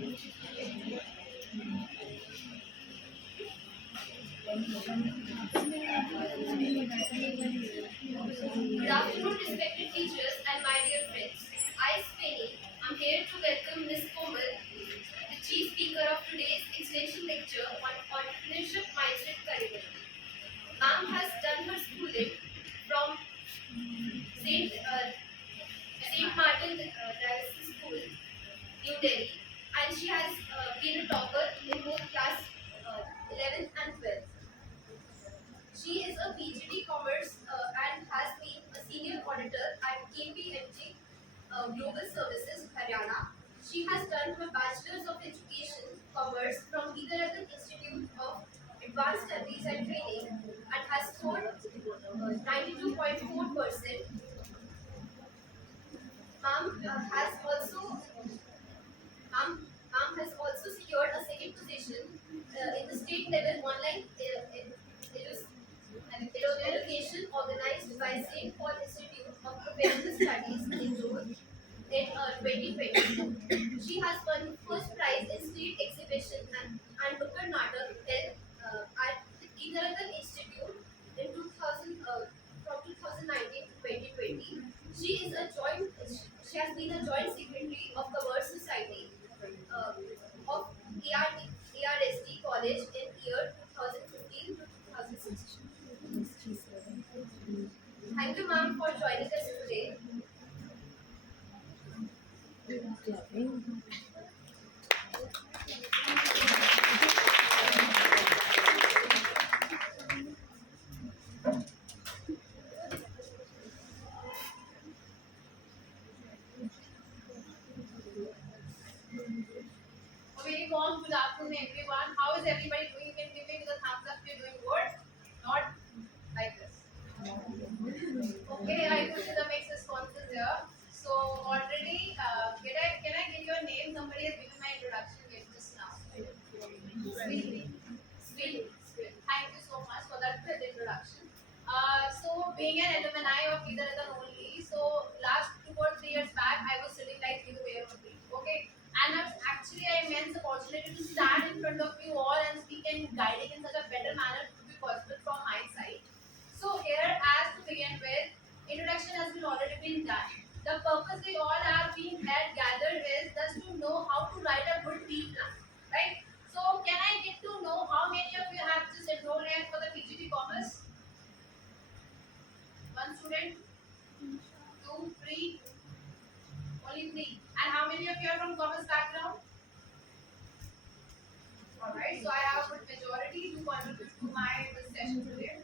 Good afternoon, respected teachers and my dear friends. I, Speni, am here to welcome Ms. Komal, the chief speaker of today's extension lecture on entrepreneurship mindset curriculum. Ma'am has done her schooling from Saint Martin Diocese School, New Delhi, and she has been a topper in both class 11th and 12th. She is a PGD Commerce and has been a senior auditor at KPMG Global Services, Haryana. She has done her Bachelor's of Education Commerce from Vidyaratan Institute of Advanced Studies and Training and has scored 92.4%. Ma'am Ma'am has also secured a second position in the state level online education organized by St. Paul Institute of Professional Studies in Road in 2020. She has won first prize in state exhibition and Nukkad Natak held at the Geetarajan Institute in 2000, from 2019 to 2020. She has been a joint secretary of Commerce Society of ARSD College in year 2015 to 2016. Thank you, ma'am, for joining us today. A very warm good afternoon, everyone. How is everybody doing? You can give me the thumbs up if you're doing good. Not like this. Okay, I put the mixed responses here. So already, can I get your name? Somebody has given my introduction just now. Sweet. Sweet. Thank you so much for that good introduction. So being an alumni of Vidyaratan only, so last 2 or 3 years back, I was sitting like you were only. Okay. And actually, I immense opportunity to stand in front of you all and speak and guiding in such a better manner to be possible from my side. So here, as to begin with, introduction has been already been done. The purpose we all have been had gathered is just to know how to write a good B plan, right? So can I get to know how many of you have just enrolled here for the PGT Commerce? One student, two, three, only three. And how many of you are from commerce background? Alright, so I have a good majority to contribute to my session today.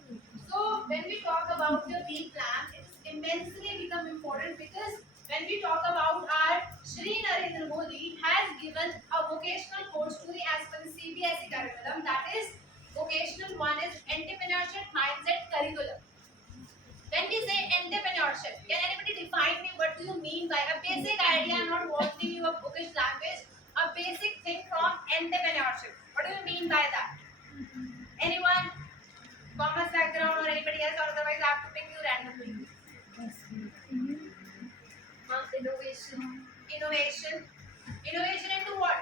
So when we talk about the B plan, it is immensely become important because when we talk about our Shri Narendra Modi has given a vocational course to the as per the CBSE curriculum, that is vocational one is entrepreneurship mindset curriculum. When we say entrepreneurship, can anybody define me what do you mean by a basic idea? I'm not wanting you a bookish language. A basic thing from entrepreneurship. What do you mean by that? Anyone? Commerce background or anybody else, or otherwise I have to pick you randomly. Innovation. Innovation into what?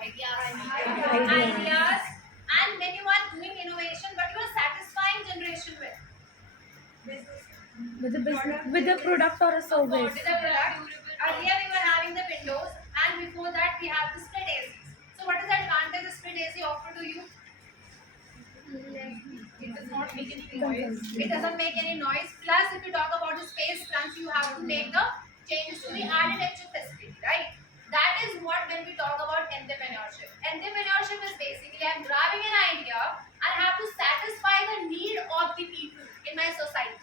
Ideas. And when you are doing innovation, but you are satisfying generation with. With a product or a service. With a product. Earlier we were having the windows, and before that we have the split ACs. So what is the advantage the split AC offer to you? It does not make any noise. It doesn't make any noise. Plus, if you talk about the space crunch, you have to make the changes to the architecture facility, right? That is what when we talk about entrepreneurship. Entrepreneurship is basically I'm grabbing an idea and have to satisfy the need of the people in my society.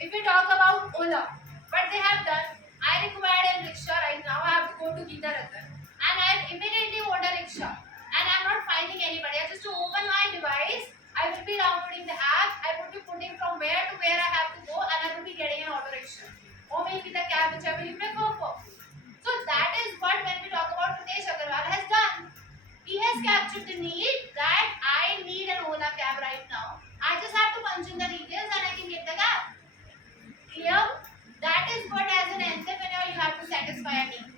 If we talk about Ola, what they have done, I required a rickshaw right now. I have to go to Geetarajan and I immediately order a rickshaw. And I'm not finding anybody. I just to open my device, I will be downloading the app. I will be putting from where to where I have to go, and I will be getting an auto rickshaw or maybe the cab whichever you prefer for. So that is what when we talk about Ritesh Agarwal has done. He has captured the need that I need an Ola cab right now. I just have to punch in the details and I can get the cab. Clear? That is what as an entrepreneur you have to satisfy a need.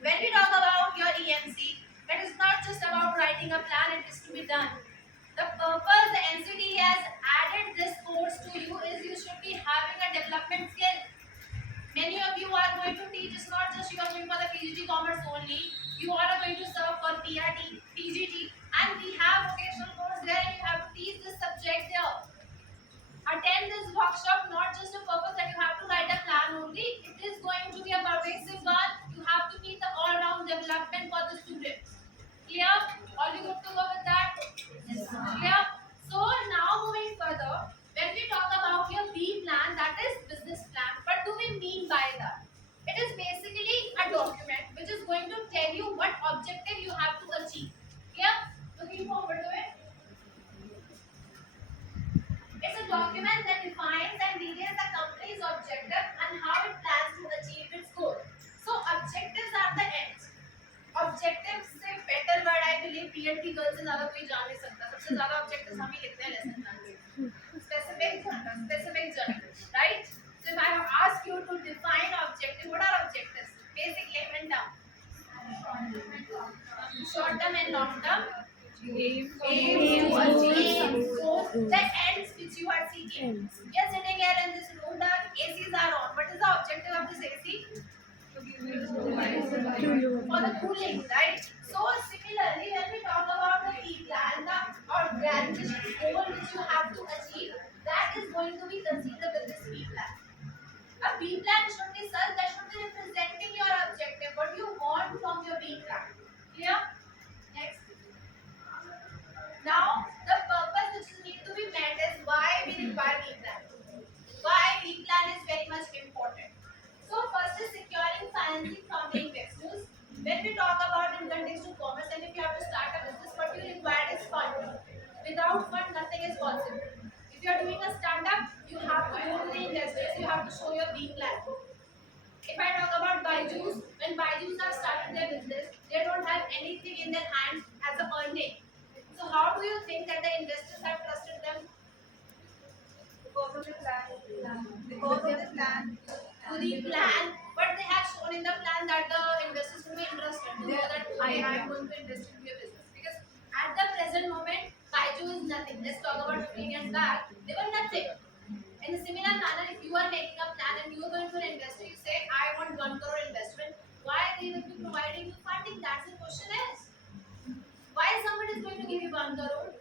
When we talk about your EMC, writing a plan, it is to be done. The purpose the NCT has added this course to you is you should be having a development skill. Many of you are going to teach, it's not just you are going for the PGT commerce only, you are going to serve for PRT, PGT, and we have vocational course there and you have to teach this subject there. Attend this workshop not just a purpose that you have to write a plan only, it is going to be a pervasive one. You have to meet the all-round development for the student. Clear? Are you good to go with that? Yes. Clear? So now moving further, when we talk about your B plan, that is business plan, what do we mean by that? It is basically a document which is going to tell you what objective you have to achieve. Clear? Looking forward to it. It's a document that defines and details the company's objective and how it plans to achieve its goal. So objectives are the ends. Objectives से better word I believe PhD girls से ज़्यादा कोई जान नहीं सकता. सबसे ज़्यादा objectives हम ही लिखते हैं lesson plan में. Specific journey, right? So if I have asked you to define objective, what are objectives? Basic aim and term. Short term and long term. Aim to achieve the ends which you are seeking. We are sitting here in this room, the ACs are on. What is the objective of this AC? For the cooling, right? So similarly, when we talk about the B plan, the organization goal which you have to achieve, that is going to be considered with this B plan. A B plan should be such that should be representing your objective, what you want from your B plan. Clear? Next. Now, the purpose which need to be met is why we require B plan. Why B plan is very much important. So first is securing financing from the investors. When we talk about in context to commerce and if you have to start a business, what you require is fund. Without fund, nothing is possible. If you are doing a startup, you have to go to the investors, you have to show your B plan. If I talk about Byju's, when Byju's have started their business, they don't have anything in their hands as a earning. So how do you think that the investors have trusted them? Because of the plan. Because of the plan. To the plan, but they have shown in the plan that the investors will be interested to know that I am going to invest in your business. Because at the present moment, Byju is nothing. Let's talk about 15 years back. They were nothing. In a similar manner, if you are making a plan and you are going to an investor, you say, I want 1 crore investment. Why they will be providing you funding? That's the question is. Why somebody is going to give you 1 crore?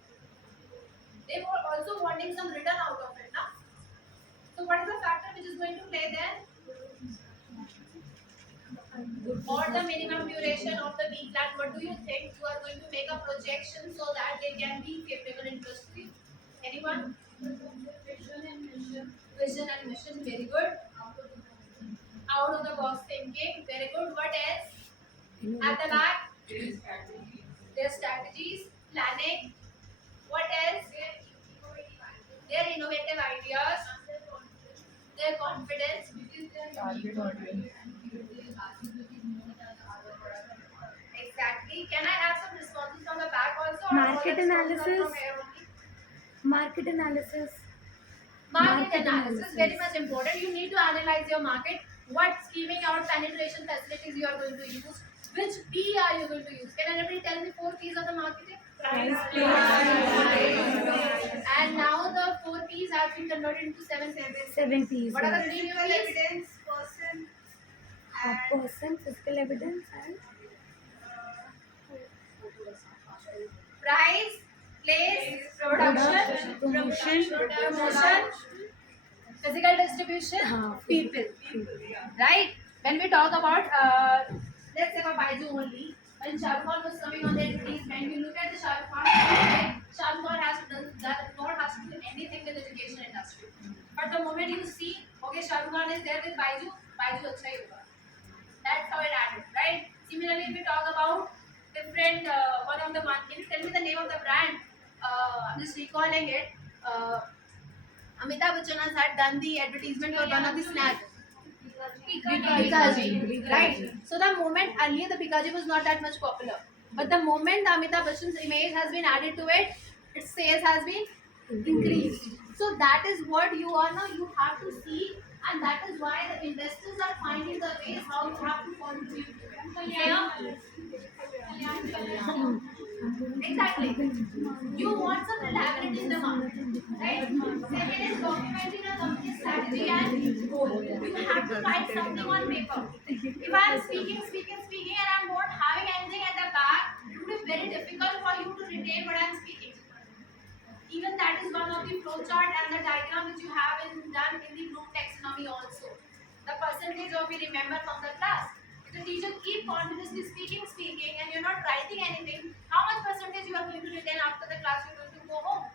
They were also wanting some return out of it, now. So what is the factor which is going to play there? Or the minimum duration of the B plan. What do you think? You are going to make a projection so that they can be favorable interest rate. Anyone? Vision and mission. Vision and mission. Very good. Out of the box thinking. Very good. What else? At the back. Their strategies, planning. What else? Their innovative ideas. Their confidence. Exactly. Can I have some responses from the back also? Or Market all the responses are analysis. from here only? Market analysis. Market analysis, very much important. You need to analyze your market. What scheming or penetration facilities you are going to use. Which P are you going to use? Can anybody tell me 4 P's of the marketing? Price, And now the 4 P's have been converted into 7 P's. 7 P's. What are the 3 Physical P's? evidence, person, and Person, physical evidence, and Price, place, production, promotion, physical distribution, people. Right? When we talk about, let's say for Byju only, when Shah Rukh Khan was coming on the advertisement, you look at the Shah Rukh Khan, Shah Rukh Khan has done that, not has to do anything with the education industry. But the moment you see, okay, Shah Rukh Khan is there with Byju, Byju अच्छा ही होगा. That's how it added, right? Similarly, if we talk about different, one of the market, can you tell me the name of the brand? I'm just recalling it. Amitabh Bachchan has had done the advertisement for one of the snacks. Pikaji, right? So the moment earlier the Pikaji was not that much popular, but the moment the Amitabh Bachchan's image has been added to it, its sales has been increased. So that is what you are now. You have to see, and that is why the investors are finding the ways how you have to contribute to it. Exactly. You want some reliability in the market, right? Second is documenting a company strategy and goal. You have to write something on paper. If I am speaking, and I'm not having anything at the back, it will be very difficult for you to retain what I'm speaking. Even that is one of the flow chart and the diagram which you have done in the group taxonomy also. The percentage of we remember from the class. If the teacher keep continuously speaking and you're not writing anything, how much percentage you are going to retain after the class you're going to go home?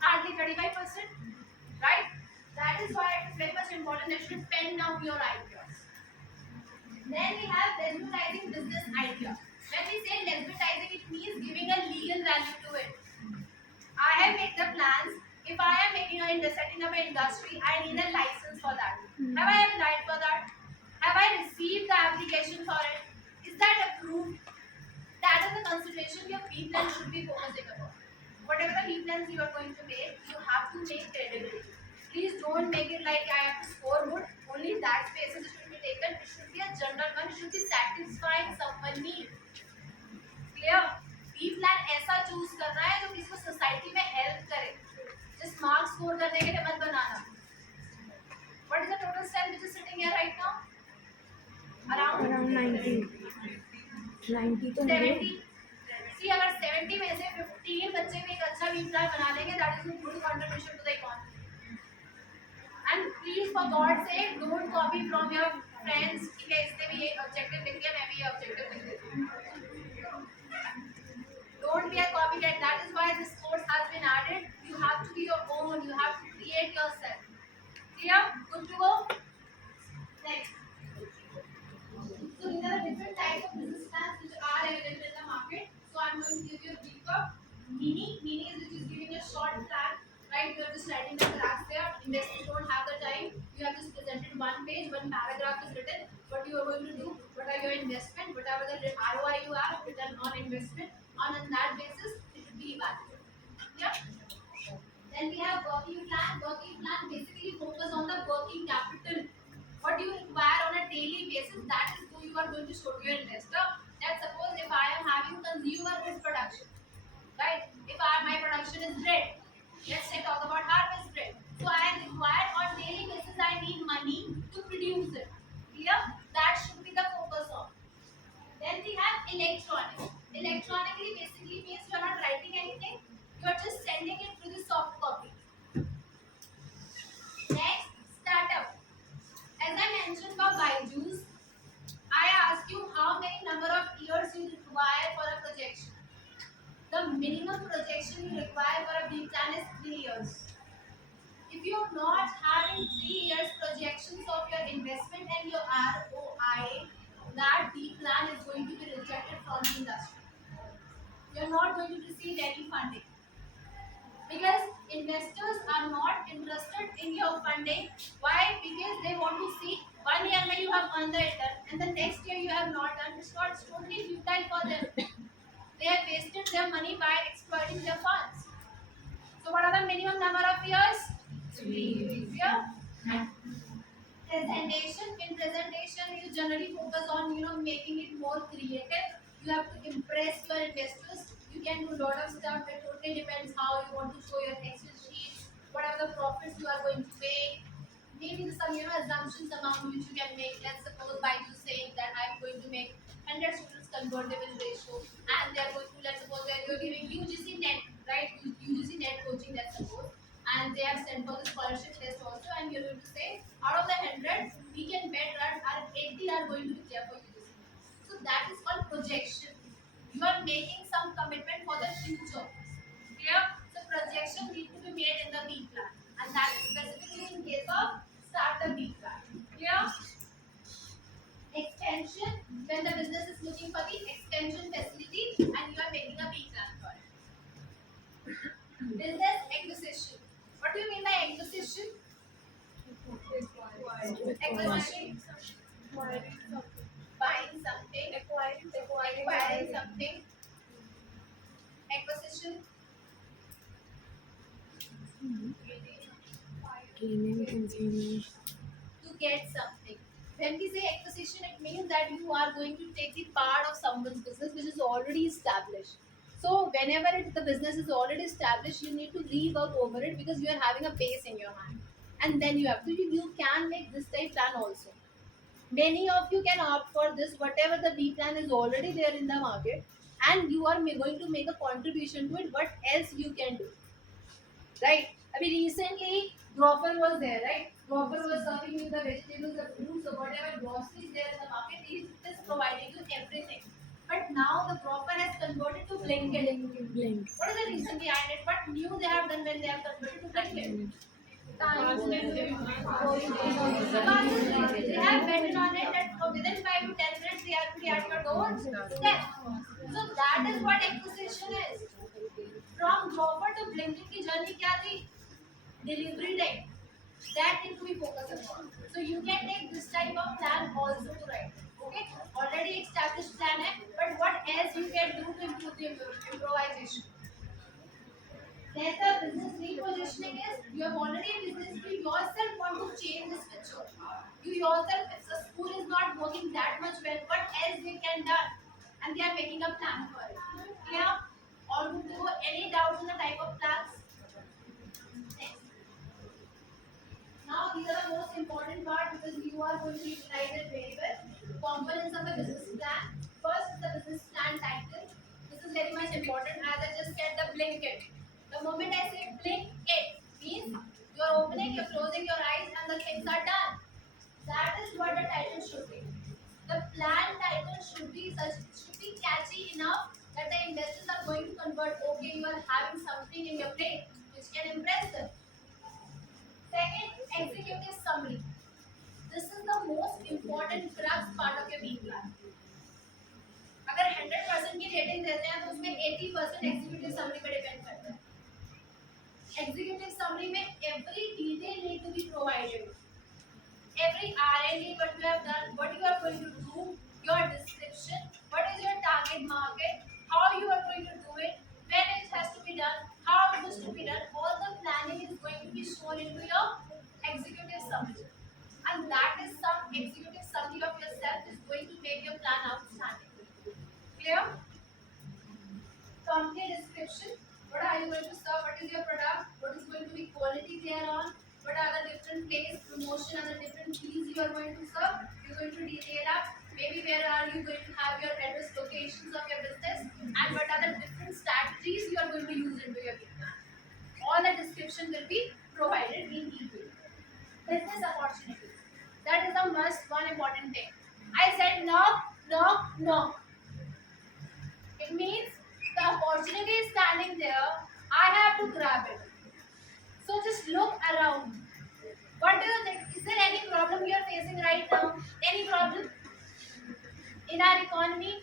Hardly 35%, right? That is why it is very much important that you should pen down your ideas. Then we have legitimizing business idea. When we say legitimizing, it means giving a legal value to it. I have made the plans. If I am setting up an industry, I need a license for that. Have I applied for that? Have I received the application for it? Is that approved? That is the consideration your B plan should be focusing upon. Whatever the B plans you are going to make, you have to make credibility. Please don't make it like I have to score good. Only that basis it should be taken. It should be a general one. It should be satisfying someone's need. Clear B plan ऐसा choose करना है जो किसी को society में help करे just marks score करने के लिए मत बनाना what is the total strength which is sitting here right now around 90 तो 70 सी अगर 70 में से 15 बच्चे भी एक अच्छा बी प्लान बना लेंगे that is a good contribution to the economy and please for God sake don't copy from your friends ठीक है इसने भी ये ऑब्जेक्टिव लिख दिया मैं भी ये ऑब्जेक्टिव लिख देती हूं don't be a copycat. That is why this course has been added. You have to be your own. You have to create yourself. Clear? Good to go? Next. So these are the different types of business plans which are available in the market. So I'm going to give you a brief of mini. Mini is which is giving a short plan. Right? You are just writing the graphs there. Investors don't have the time. You have just presented one page, one paragraph is written. What you are going to do? What are your investment? Whatever the ROI you have written on investment. On that basis, it will be evaluated. Yeah. Then we have working plan. Working plan basically focus on the working capital. What you require on a daily basis, that is who you are going to show to your investor. That suppose if I am having consumer goods production, right? If my production is bread, let's say talk about harvest bread. So I require on daily basis I need money to produce it. Clear? That should be the focus on. Then we have electronics. Electronically basically means you are not writing anything, you are just sending it through the soft copy. Next, startup. As I mentioned about Byju's, I asked you how many number of years you require for a projection. The minimum projection you require for a B plan is 3 years. If you are not having 3 years projections of your investment and your ROI, that B plan is going to be rejected from the industry. You are not going to receive any funding because investors are not interested in your funding. Why? Because they want to see 1 year when you have earned the return and the next year you have not done. It's totally futile for them. They have wasted their money by exploiting their funds. So what are the minimum number of years? 3 years. Presentation. In presentation, you generally focus on making it more creative. You have to impress your investors. You can do a lot of stuff. It totally depends how you want to show your Excel sheets, whatever the profits you are going to make. Maybe some assumptions amount which you can make. Let's suppose by you saying that I'm going to make 100 students convertible ratio, and they are going to, let's suppose that you're giving UGC net, right? UGC net coaching, let's suppose, and they have sent for the scholarship test also, and you're going to say out of the 100, we can bet that our 80 are going to be there for UGC. So that is called projection. You are making some commitment for the future. Clear? So projection need to be made in the B plan, and that is specifically in case of startup B plan. Clear? Extension, when the business is looking for the extension facility and you are making a B plan for it. Business acquisition. What do you mean by acquisition? Acquisition. Buying something, acquiring something. Acquisition. gaining consumers. To get something. When we say acquisition, it means that you are going to take the part of someone's business which is already established. So whenever the business is already established, you need to rework over it because you are having a base in your hand, and then you have to you can make this type plan also. Many of you can opt for this whatever the B plan is already there in the market, and you are going to make a contribution to it. What else you can do, right? I mean, recently Grofer was there, right? Grofer was serving you the vegetables, the fruits, or whatever groceries there in the market. He is just providing you everything. But now the Grofer has converted to Blinkit. Blink. What is the reason behind it? What new they have done when they have converted to Blinkit? They have betted on it that within 5 to 10 minutes they have to be at your doorstep. So that is what acquisition is. From Grover to Blinkit की journey क्या थी? Delivery time. That need to be focused upon. So you can take this type of plan also to write. Okay? Already established plan है, but what else you can do to improve the improvisation? Then the business repositioning is you have already a business, you yourself want to change this picture. You yourself, if the school is not working that much well, what else they can do? And they are making a plan for it. Clear? Or do you have any doubts on the type of plans? Next. Now these are the most important part because you are going to utilize it very well. Components of the business plan. First is the business plan title. This is very much important as I just said the blink it. The moment I say blink it means you are opening, you are closing your eyes and the things are done. That is what the title should be. The plan title should be catchy enough that the investors are going to convert. Okay, you are having something in your plate which can impress them. Second, executive summary. This is the most important crux part of your B plan. अगर 100% की rating देते हैं तो उसमें 80% executive summary पे depend करता है. Executive summary में every detail need to be provided. Every R&D what you have done, what you are going to do, your description, what is your target market, how you are going to do it, when it has to be done, how it is to be done. All the planning is going to be shown into your executive summary, and that is some executive summary of yourself is going to make your plan outstanding. Clear? Company description. What are you going to serve? What is your product? What is going to be quality there on? What are the different place, promotion and the different fees you are going to serve? You're going to detail up. Maybe where are you going to have your address locations of your business and what are the different strategies you are going to use into your business. All the description will be provided in detail. Business opportunities. That is the must one important thing. I said no, no, no. It means the opportunity is standing there. I have to grab it. So just look around. What do you think? Is there any problem you are facing right now? Any problem in our economy?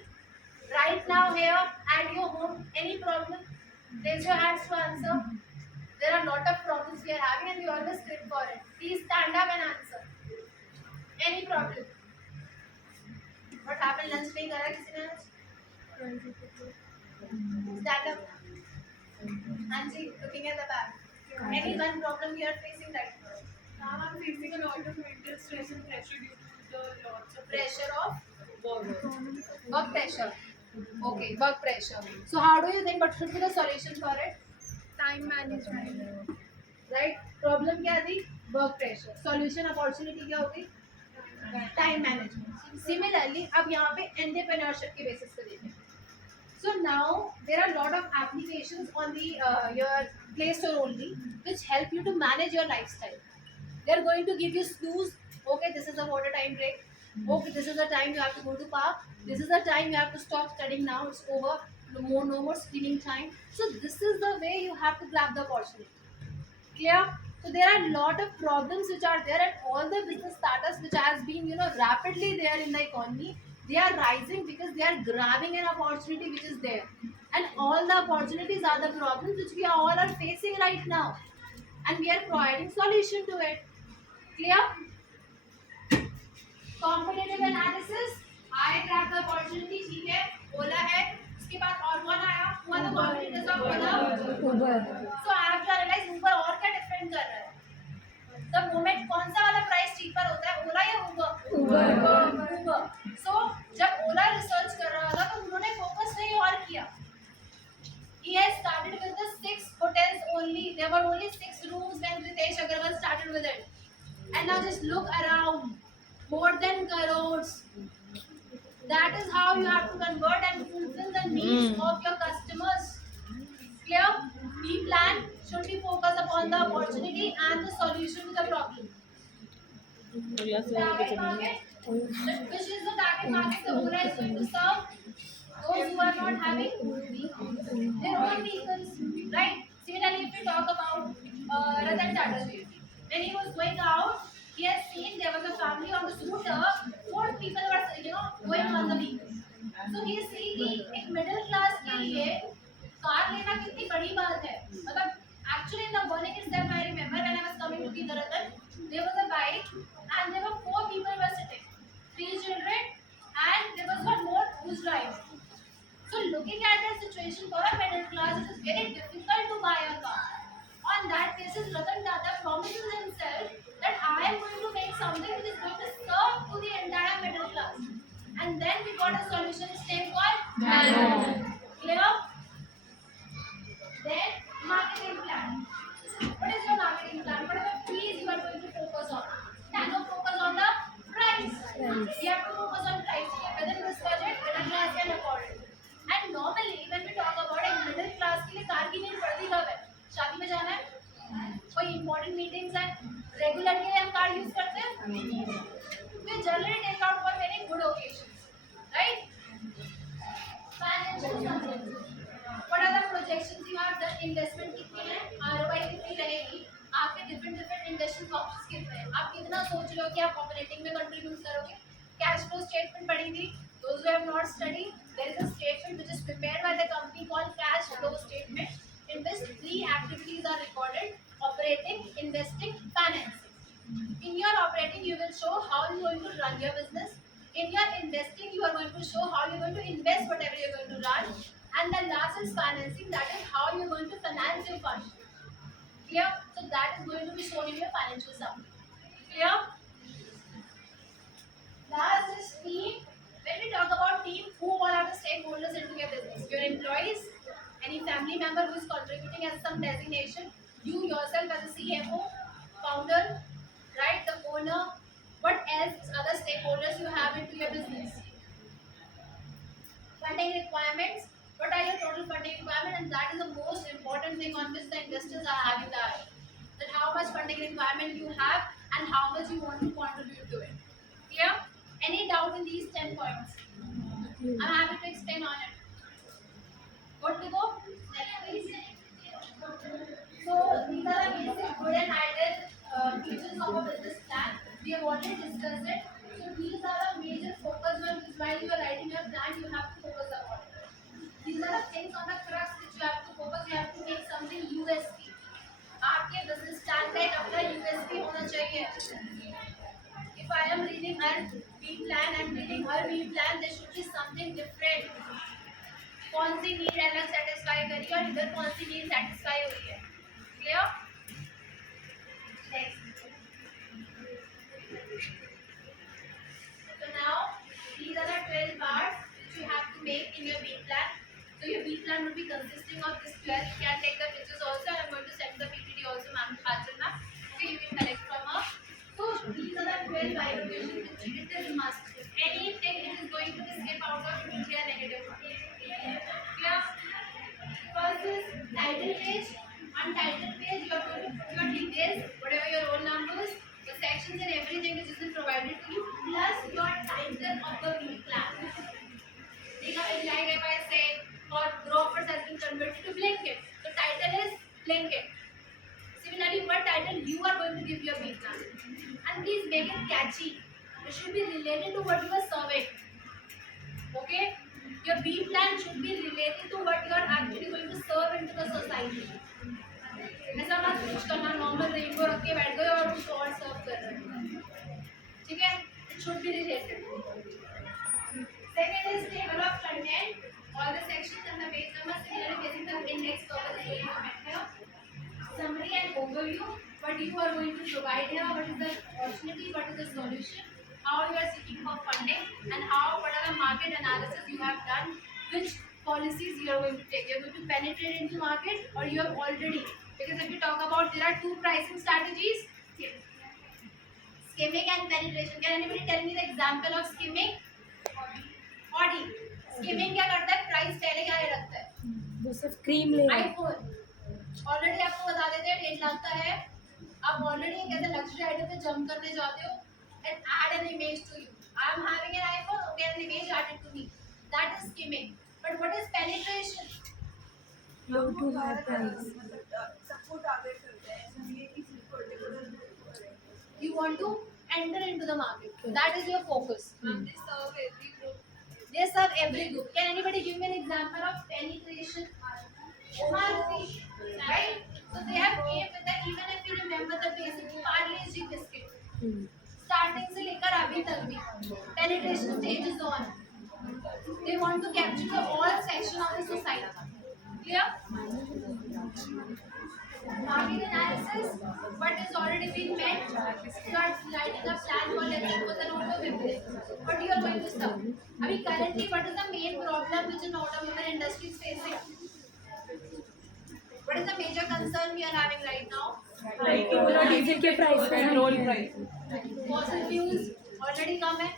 Right now here at your home? Any problem? Raise your hands to answer. There are a lot of problems we are having and we always script for it. Please stand up and answer. Any problem? What happened? Lunch नहीं करा किसी ने आज? Stand up. Anji, looking at the back. Any one problem you are facing right now? Now I'm facing a lot of mental stress and pressure due to the lots of Pressure of work. work pressure. Okay, work pressure. So how do you think what should be the solution for it? Time management. Right? Problem क्या थी? Work pressure. Solution opportunity क्या होगी? Time management. Similarly, अब यहाँ पे entrepreneurship के basis पे देखें. So now there are a lot of applications on the your Play Store only, which help you to manage your lifestyle. They are going to give you snooze. Okay, this is a water time break. Okay, this is the time you have to go to park. This is the time you have to stop studying now. It's over. No more screening time. So this is the way you have to grab the opportunity. Clear? So there are a lot of problems which are there, and all the business startups which has been rapidly there in the economy, they are rising because they are grabbing an opportunity which is there, and all the opportunities are the problems which we all are facing right now, and we are providing solution to it. Clear? Competitive analysis. I grab the opportunity. ठीक है, Ola है. उसके बाद और कौन आया? Who are the competitors of Ola? Uber. So I have to analyze Uber और क्या डिफरेंट कर रहा है. The moment कौन सा वाला प्राइस चीपर होता है, ओला या Uber? So जब ओला रिसर्च कर रहा था तो उन्होंने फोकस नहीं और किया. started with it. And now just look around. More than crores. That is how you have to convert and fulfill the needs of your customers. Clear? B plan should be focused upon the opportunity and the solution to the problem. Target market, which is the target market the owner is going to serve? Those who are not having their own vehicles, right? Similarly, if we talk about Ratan Tata Ji, when he was going out, he has seen there was a family on the scooter, four people were going on the vehicle. So he is seeing कि एक middle class के लिए car लेना कितनी बड़ी बात है. मतलब actually in the burning step I remember when I was coming to the Ratan, there was a bike and there were four people were sitting, three children and there was one more who's driving. So looking at the situation for a middle class, it is very difficult to buy a car. On that basis, Ratan Tata promises himself that I am going to make something which is going to serve to the entire middle class. And then we got a solution name called Nano. Clear? Then marketing plan. What is your marketing plan? What are the keys you are going to focus on? Nano focus on the price. We have to focus on price. Within this budget, middle class can afford it. And normally when we talk about a middle class के लिए car की need पड़ती कब है? शादी में जाना है? कोई important meetings है? Regular के लिए हम कार use करते हैं? We generally take out for very good occasions, right? Financial concerns. What are the projections you have done? Investment कितनी है? ROI कितनी रहेगी? आपके different investment options कितने हैं? आप कितना सोच रहे हो कि आप operating में contribute करोगे? Cash flow statement पढ़ी थी? Those who have not studied, there is a statement which is prepared by the company called cash flow statement, in which three activities are recorded: operating, investing, financing. In your operating, you will show how you are going to run your business. In your investing, you are going to show how you are going to invest whatever you are going to run. And the last is financing, that is how you are going to finance your fund. Clear? So that is going to be shown in your financial summary. Clear? Last is team. When we talk about team, who all are the stakeholders into your business? Your employees, any family member who is contributing as some designation, you yourself as a CFO, founder, right, the owner. What else other stakeholders you have into your business? Funding requirements. What are your total funding requirements? And that is the most important thing on which the investors are having the eye. That how much funding requirement you have and how much you want to contribute to it. Clear? Any doubt in these 10 points? I'm happy to explain on it. Good to go? Next, please. So these are the basic good and ideal features of a business plan. We have already discussed it. So these are the major focus on which while you are writing your plan, you have to focus upon. These are the things on the crux which you have to focus. You have to make something USP. आपके business plan का एक अपना USP होना चाहिए. If I am reading her B plan and reading her B plan, there should be something different. कौन सी need अलग satisfy करी और इधर कौन सी नीड सेटिस्फाई हुई है? Clear? Next. So now these are the 12 parts which you have to make in your B plan. So your B plan will be consisting of this 12. You can take the pictures also. I am going to send the PPT also, ma'am. Archana. Okay, you can collect from her. So these are the 12 bifurcations which it is must. If anything it is going to be skip out of, it will be a negative one. Clear? First is title page. On title page, you are going to put your details, whatever your roll numbers, the sections and everything which is been provided to you, plus your title of the B plan. Like if I say, or Grofers has been converted to Blinkit. So title is Blinkit. Similarly, what title you are going to give your B plan. And please make it catchy. It should be related to what you are serving. Okay? Your B plan should be related to what you are actually going to serve into the society. ऐसा मत कुछ करना normal rainbow रख के बैठ गए और कुछ और सर्व कर रहे हैं. ठीक है? It should be related. Second is table of content. All the sections and the page numbers similarly facing the index purpose is going to be here. Summary and overview. What you are going to provide here. What is the opportunity? What is the solution? How you are seeking for funding and what are the market analysis you have done, which policies you are going to take. You are going to penetrate into market or you have already, because if you talk about there are two pricing strategies, Skimming and penetration. Can anybody tell me the example of skimming? Audi. Skimming क्या करता है? Price पहले क्या रखता है? वो सिर्फ cream ले iPhone. Already आपको बता देते हैं 1.5 लाख का है. आप already एक ऐसे luxury item पे jump करने जाते हो and add an image to you. I am having an iPhone. Okay, an image added to me. That is skimming. But what is penetration? low to high price. सबको target करते हैं, ऐसा नहीं है कि सिर्फ particular You want to enter into the market. That is your focus. and they serve every group. They serve every group. Can anybody give me an example of penetration? Maruti, right? So they have came with that. Even if you remember the basic Parle-G biscuit, starting से लेकर अभी तक भी penetration stage is on. They want to capture the all section of the society. Clear? Market analysis, what is already been met, start lighting a plan for let's suppose an automobile. What you are going to serve? Abhi currently, what is the main problem which an automobile industry is facing? What is the major concern we are having right now? Petrol और diesel के price petrol Fossil fuels already कम है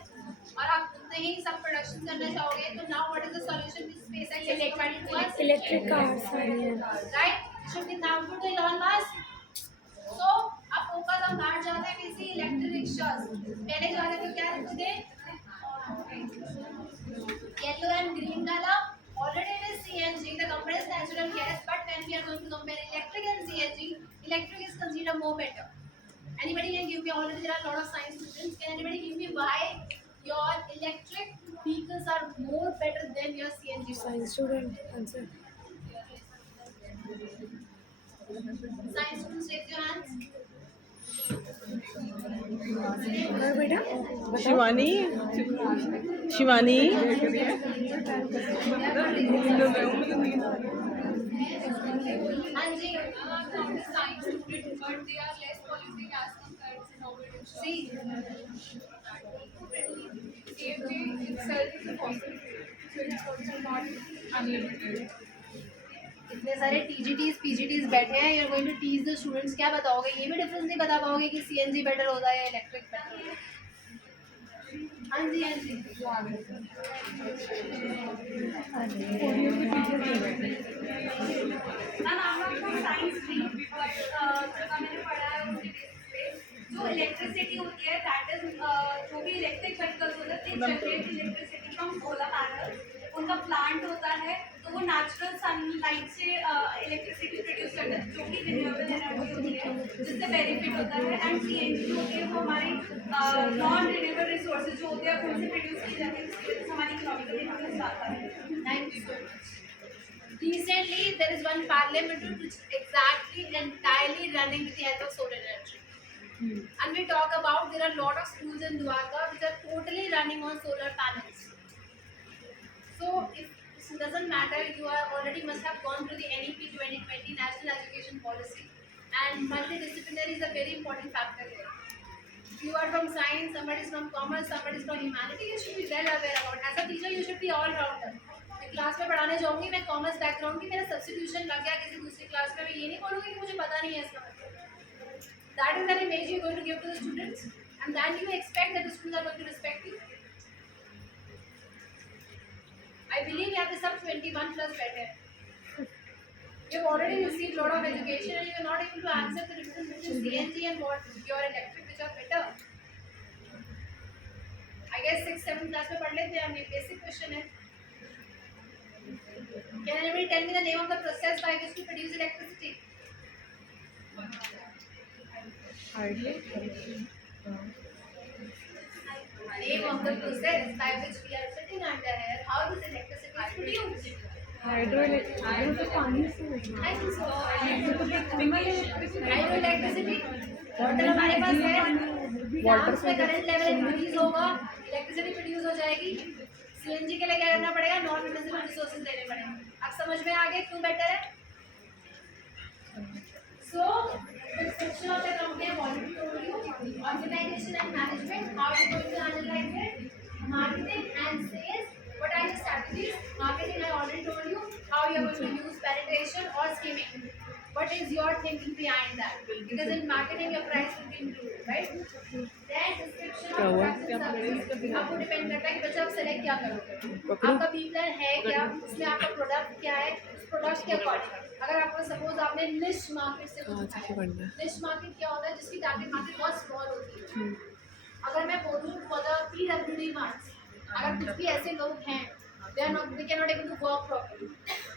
और आप उतने ही सब production करना चाहोगे तो now what is the solution to SpaceX is providing to us? Electric cars आ रही हैं. Right? It should be now to Elon Musk. So अब फोकस हम बाहर जाते हैं किसी इलेक्ट्रिक रिक्शास. पहले जो वाले पे क्या रखते थे? Yellow and green color. Already it is CNG, the compressed natural gas. But when we are going to compare electric and CNG, electric is considered more better. Anybody can give me? Already there are a lot of science students. Can anybody give me why your electric vehicles are more better than your CNG? Science student answer. Science students, raise your hands. और बेटा शिवानी शिवानी हाँ जी. Science student, but they are less prolific as compared to innovative. See, CFD itself is a fossil fuel, so it's also not unlimited. इतने सारे TGTs, PGTs बैठे हैं. You're going to teach the students. क्या बताओगे? ये भी difference नहीं बता पाओगे कि CNG बेटर होता है या इलेक्ट्रिक बेटर होता है. हाँ जी, हाँ जी. मैम आप लोग को साइंस थी बट जितना मैंने पढ़ा है उसके बेसिस पे जो इलेक्ट्रिसिटी होती है दैट इज जो भी इलेक्ट्रिक व्हीकल्स होते हैं they generate electricity from solar panel. उनका प्लांट होता है तो वो नेचुरल सनलाइट से इलेक्ट्रिसिटी प्रोड्यूस करता है जो कि रिन्यूएबल एनर्जी होती है जिससे बेनिफिट होता है. एंड सीएनजी जो होती है वो हमारे नॉन रिन्यूएबल रिसोर्सेज जो होते हैं उनसे प्रोड्यूस की जाती है जिसकी वजह से हमारी इकोनॉमिकल इम्पैक्ट आता है. Thank you so much. Recently, there is one parliament which is exactly entirely running with the help of solar energy. And we talk about there are a lot of schools in Dwarka which are totally running on solar panels. So if it doesn't matter, you are already must have gone through the NEP 2020 National Education Policy, and multidisciplinary is a very important factor here. If you are from science, somebody is from commerce, somebody is from humanity, you should be well aware about. As a teacher, you should be all rounder. मैं class में पढ़ाने जाऊंगी, मैं commerce background की, मेरा substitution लग गया किसी दूसरी क्लास में, मैं ये नहीं बोलूँगी कि मुझे पता नहीं है इसका मतलब. That is the image you are going to give to the students, and then you expect that the students are going to respect you. I believe यहाँ पे सब 21 plus बैठे हैं. You have already received lot of education and you are not able to answer the difference between CNG and what your electric which are better. I guess 6th 7th class में पढ़ लेते हैं हम. ये basic question है. Can anybody tell me the name of the process by which to produce electricity? Name of the process by which we are sitting under here. How this electricity is produced? Hydroelectric तो पानी से I think so. Hydroelectricity. Water हमारे पास है. Water में current level increase होगा, electricity produce हो जाएगी. CNG के लिए क्या करना पड़ेगा? नॉन रिन्यूएबल रिसोर्सेज लेने पड़ेंगे. अब समझ में आ गया क्यों बेटर है? So, the section of the company I already told you. Organization and management. How are you going to analyze it? Marketing and sales. What are your strategies? Marketing I already told you. How you are going to use penetration or skimming. what is your thinking behind that? Because in marketing your price will be included, right? Then description of products and services आपको depend करता है कि बच्चा आप select क्या करोगे. आपका B plan है क्या, उसमें आपका प्रोडक्ट क्या है, उस प्रोडक्ट के अकॉर्डिंग. अगर आपको सपोज आपने निश मार्केट से कुछ उठाया, निश मार्केट क्या होता है, जिसकी टारगेट मार्केट बहुत स्मॉल होती है. अगर मैं बोलूँ फॉर द PWD मार्क्स, अगर कुछ भी ऐसे लोग हैं they cannot able to work properly.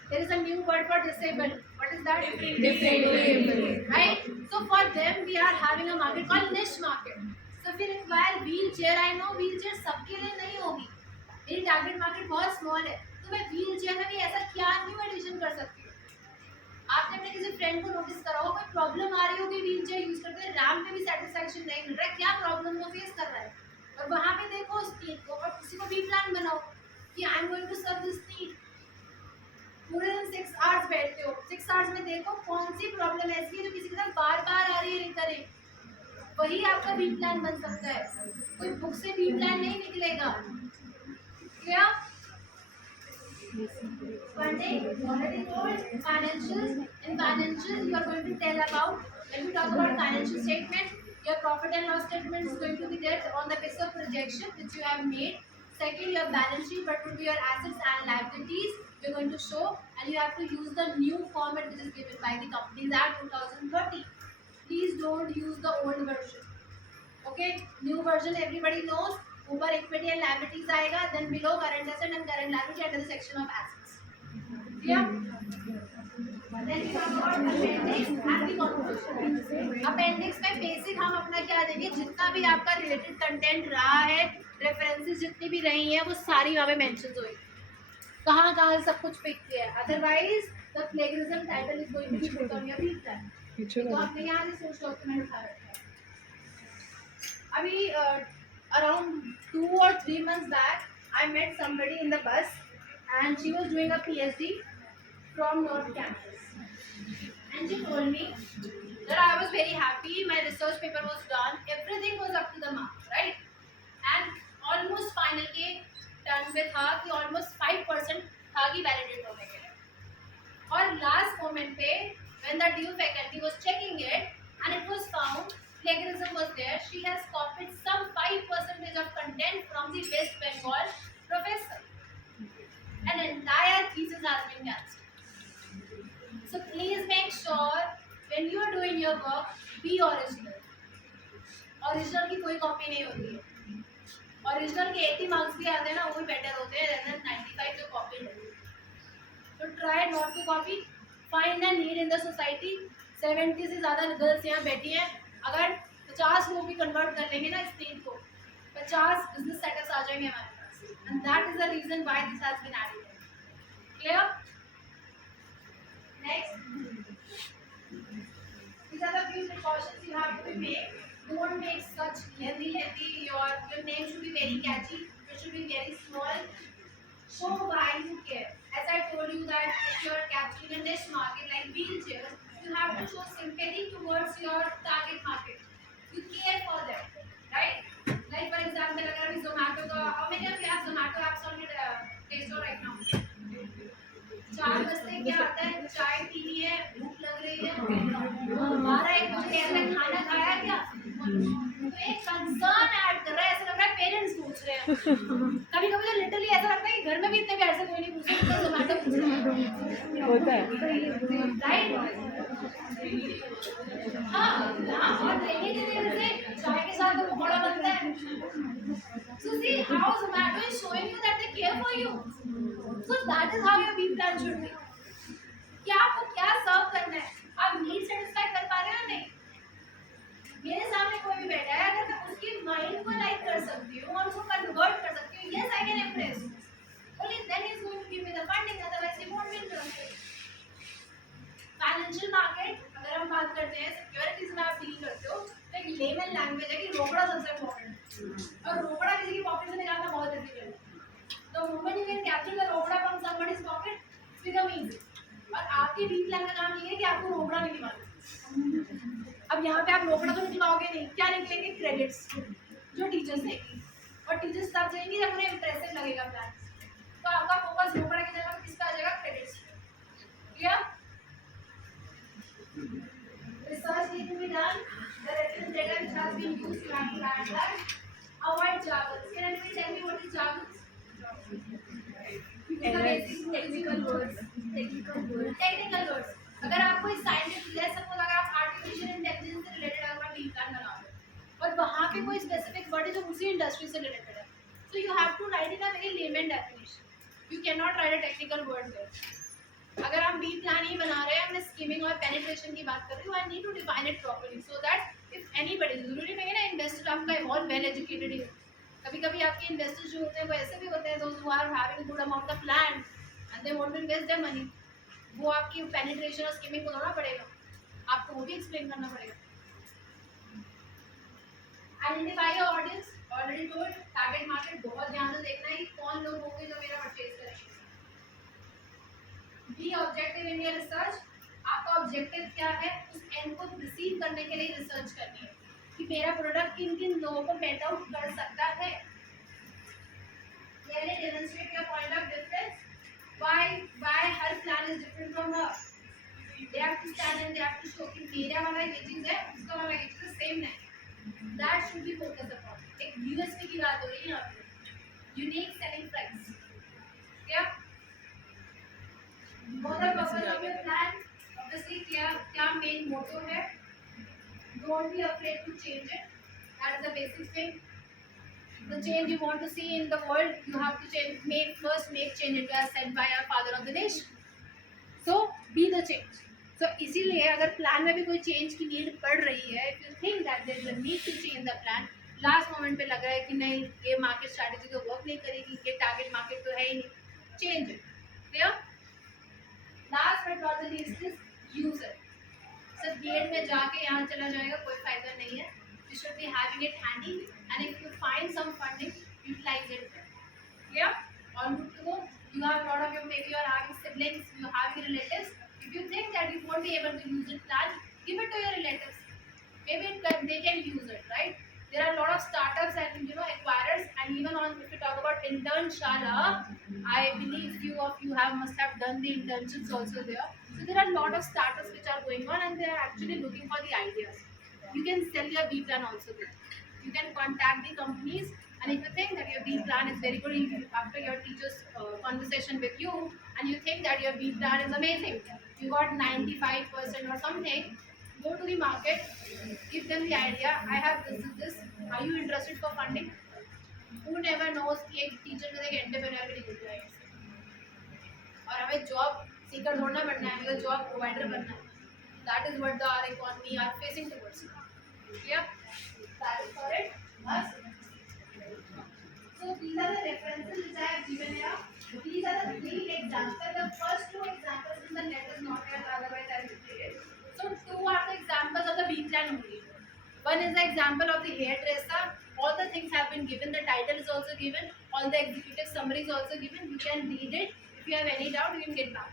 There is a new word for disabled. What is that? Different. Right? So for them we are having a market called niche market. So if you require wheelchair, I know wheelchair सबके लिए नहीं होगी. मेरी target market बहुत small है, तो मैं wheelchair में भी ऐसा क्या न्यू एडिशन कर सकती हूँ. आपने अपने किसी फ्रेंड को नोटिस करा हो, कोई प्रॉब्लम आ रही होगी व्हीलचेयर यूज करते हुए, रैंप पे भी सेटिस्फैक्शन नहीं मिल रहा है, क्या प्रॉब्लम वो फेस कर रहा है, और वहाँ पे देखो उस चीज को और किसी को भी प्लान बनाओ कि I am going to serve this need. पूरे दिन 6 आवर्स बैठते हो, 6 आवर्स में देखो कौन सी प्रॉब्लम ऐसी है जो किसी के साथ बार बार आ रही है रिकरिंग, वही आपका बी प्लान बन सकता है. कोई बुक से बी प्लान नहीं निकलेगा. क्या funding already told. Financials, in financials you are going to tell about, when we talk about financial statement, your profit and loss statement is going to be there on the basis of projection which you have made. Second, your balance sheet, what would be your assets and liabilities you're going to show, and you have to use the new format which is given by the Companies Act 2030. Please don't use the old version. Okay, new version everybody knows. ऊपर equity and liabilities आएगा, then below current asset and current liability under the section of assets. Clear? Then we talk about appendix and the conclusion. Appendix में basic हम अपना क्या देंगे, जितना भी आपका related content रहा है, references जितनी भी रही हैं, वो सारी वहाँ पे mentions होगी. कहाँ से सब कुछ pick किया है. Otherwise, the plagiarism title is going to be put on your reply. तो आपने यहाँ से source document उठा रखा है. अभी around 2 or 3 months back, I met somebody in the bus, and she was doing a PhD from North Campus. And she told me that I was very happy, my research paper was done, everything was up to the mark, right? And almost final के turn पे था कि almost 5% था कि validate होने के लिए. और last moment पे when the due faculty was checking it and it was found plagiarism was there, she has copied some 5% of content from the West Bengal professor. An entire thesis has been cancelled. So please make sure when you are doing your work, be original. Original की कोई copy नहीं होती है. Original के 80 marks भी आते हैं ना, वो भी बेटर होते हैं than 95 जो कॉपी है. So try not to copy. Find a need in the society. 70 से ज़्यादा गर्ल्स यहाँ बैठी हैं. अगर 50 लोग भी कन्वर्ट कर लेंगे ना इस टीम को, 50 बिजनेस सेटअप्स आ जाएंगे हमारे पास. And that is the reason why this has been added. Clear? Next, these are the few precautions you have to make. Don't make such lengthy. Your name should be very catchy. It should be very small. Show why you care. As I told you that if you are capturing a niche market like wheelchairs, you have to show sympathy towards your target market. You care for them, right? Like for example, अगर अभी Zomato का, how many of you have Zomato apps on your Play Store right now? 4 बजते क्या आता है, चाय पीनी है, भूख लग रही है, 12-1 बजे ऐसा खाना खाया क्या? तो एक कंसर्न ऐड कर रहा है, ऐसा लग रहा है पेरेंट्स पूछ रहे हैं. कभी कभी तो लिटरली ऐसा लगता है कि घर में भी इतने प्यार से कोई नहीं पूछ रहा, तो Zomato पूछ रहा है. होता है. राइट? हाँ, और ट्रेनिंग की वजह से चाय के साथ तो पकौड़ा बनता है. So see how Zomato is showing you that they care for you. So that is how your meal plan should be. कि आपको क्या सर्व करना है, आप नीड सेटिस्फाई कर पा रहे हो नहीं. मेरे सामने कोई भी बैठा है, अगर मैं उसकी माइंड को लाइक कर सकती हूँ और उसको कन्वर्ट कर सकती हूँ, yes I can impress. Only then he is going to give me the funding, otherwise he won't be interested. Financial market अगर हम बात करते हैं, सिक्योरिटीज में आप डील करते हो, तो एक लेमन लैंग्वेज है कि रोकड़ा सबसे इम्पोर्टेंट है, और रोकड़ा किसी की पॉकेट से निकालना बहुत डिफिकल्ट है. तो moment you can capture the रोकड़ा from somebody's pocket, it's become easy. और आपके बी प्लान का काम ये है कि आपको रोकड़ा नहीं निकालना. अब यहाँ पे आप रोकड़ा तो निकलाओगे नहीं, क्या निकलेंगे? क्रेडिट्स जो टीचर्स देंगे, और टीचर्स तब देंगे जब उन्हें इंटरेस्टेड लगेगा प्लान. तो आपका फोकस रोकड़ा की जगह किसका आ जाएगा? Credits. Clear? been used, you have to add that. Avoid jargons. Can anybody tell me what is jargons? These are basic technical words. Technical words. अगर आपको इस साइंटिफिक लेस सपोज अगर आप आर्टिफिशियल इंटेलिजेंस से रिलेटेड अगर आप deal plan बना रहे हो और वहाँ पे कोई स्पेसिफिक वर्ड है जो उसी इंडस्ट्री से रिलेटेड है, so you have to write in a very layman definition. You cannot write a technical word there. अगर हम बी प्लान ही बना रहे हैं, हमने स्कीमिंग और पेनिट्रेशन की बात कर रही हूँ, I need to define it properly so that if anybody, जरूरी नहीं है ना इन्वेस्टर आपका बहुत वेल एजुकेटेड ही हो, कभी कभी आपके इन्वेस्टर्स जो होते हैं वो ऐसे भी होते हैं those who are having good amount of land and they want to invest their money, वो आपकी पेनिट्रेशन और स्कीमिंग को थोड़ा पड़ेगा, आपको वो भी एक्सप्लेन करना पड़ेगा. Identify your audience, already told. Target market बहुत ध्यान से देखना है कि कौन लोग होंगे जो मेरा परचेज करेंगे. B objective in your research. आपका ऑब्जेक्टिव क्या है, उस एंड को रिसीव करने के लिए रिसर्च करनी है कि मेरा प्रोडक्ट किन किन लोगों को मेट आउट कर सकता है. Clearly demonstrate your point of difference. Why her plan is different from her. They have to stand and they have to show कि मेरा वाला ये चीज़ है, उसका वाला ये चीज़ सेम नहीं. That should be focused upon. एक USP की बात हो रही है यहाँ पे. Unique selling price. क्या? What the purpose of your plan? Obviously क्या main motto है? Don't be afraid to change it. That is the basic thing. The change you want to see in the world, you have to change. First make change it as said by our father of the nation. So be the change. So इसीलिए अगर plan में भी कोई change की need पड़ रही है, if you think that there is a need to change the plan, last moment पे लग रहा है कि नहीं ये मार्केट स्ट्रैटेजी तो वर्क नहीं करेगी, ये टारगेट मार्केट तो है ही नहीं, change it. Clear? Last but not the least is use it. सिर्फ बीएड में जाके यहाँ चला जाएगा कोई फायदा नहीं है. You should be having it handy, and if you find some funding, utilize it. Clear? All good to go. You have a lot of your, maybe you are having siblings, you have your relatives. If you think that you won't be able to use it plan, give it to your relatives. Maybe they can use it, right? There are a lot of startups and acquirers, and even on if you talk about Internshala, I believe few of you must have done the internships also there. So there are a lot of startups which are going on, and they are actually looking for the ideas. You can sell your B plan also there. You can contact the companies, and if you think that your B plan is very good after your teacher's conversation with you, and you think that your B plan is amazing, you got 95% or something, go to the market, give them the idea. I have this. Are you interested for funding? Who never knows कि एक teacher में एक entrepreneur भी निकल जाएगा. और हमें job seeker ढूंढना पड़ना है, हमें जॉब प्रोवाइडर बनना है. That is what our economy are facing towards. Clear? That is for it. Yes. So these are the references which I have given here. These are the three examples. The first two examples in the net is not here, otherwise I will say it. So two are the examples of the B plan only. One is the example of the hairdresser. All the things have been given. The title is also given. All the executive summary is also given. You can read it. If you have any doubt, you can get back.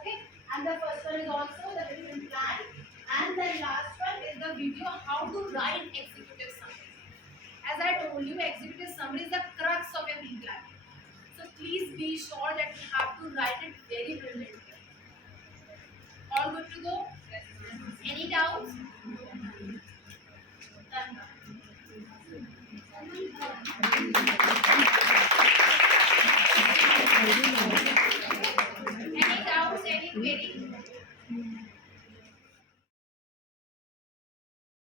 Okay. And the first one is also the different plan. And the last one is the video how to write executive summary. As I told you, executive summary is the crux of a B plan. So please be sure that you have to write it very brilliantly. All good to go? Yes. Any doubts? Done. Any doubts? Any query?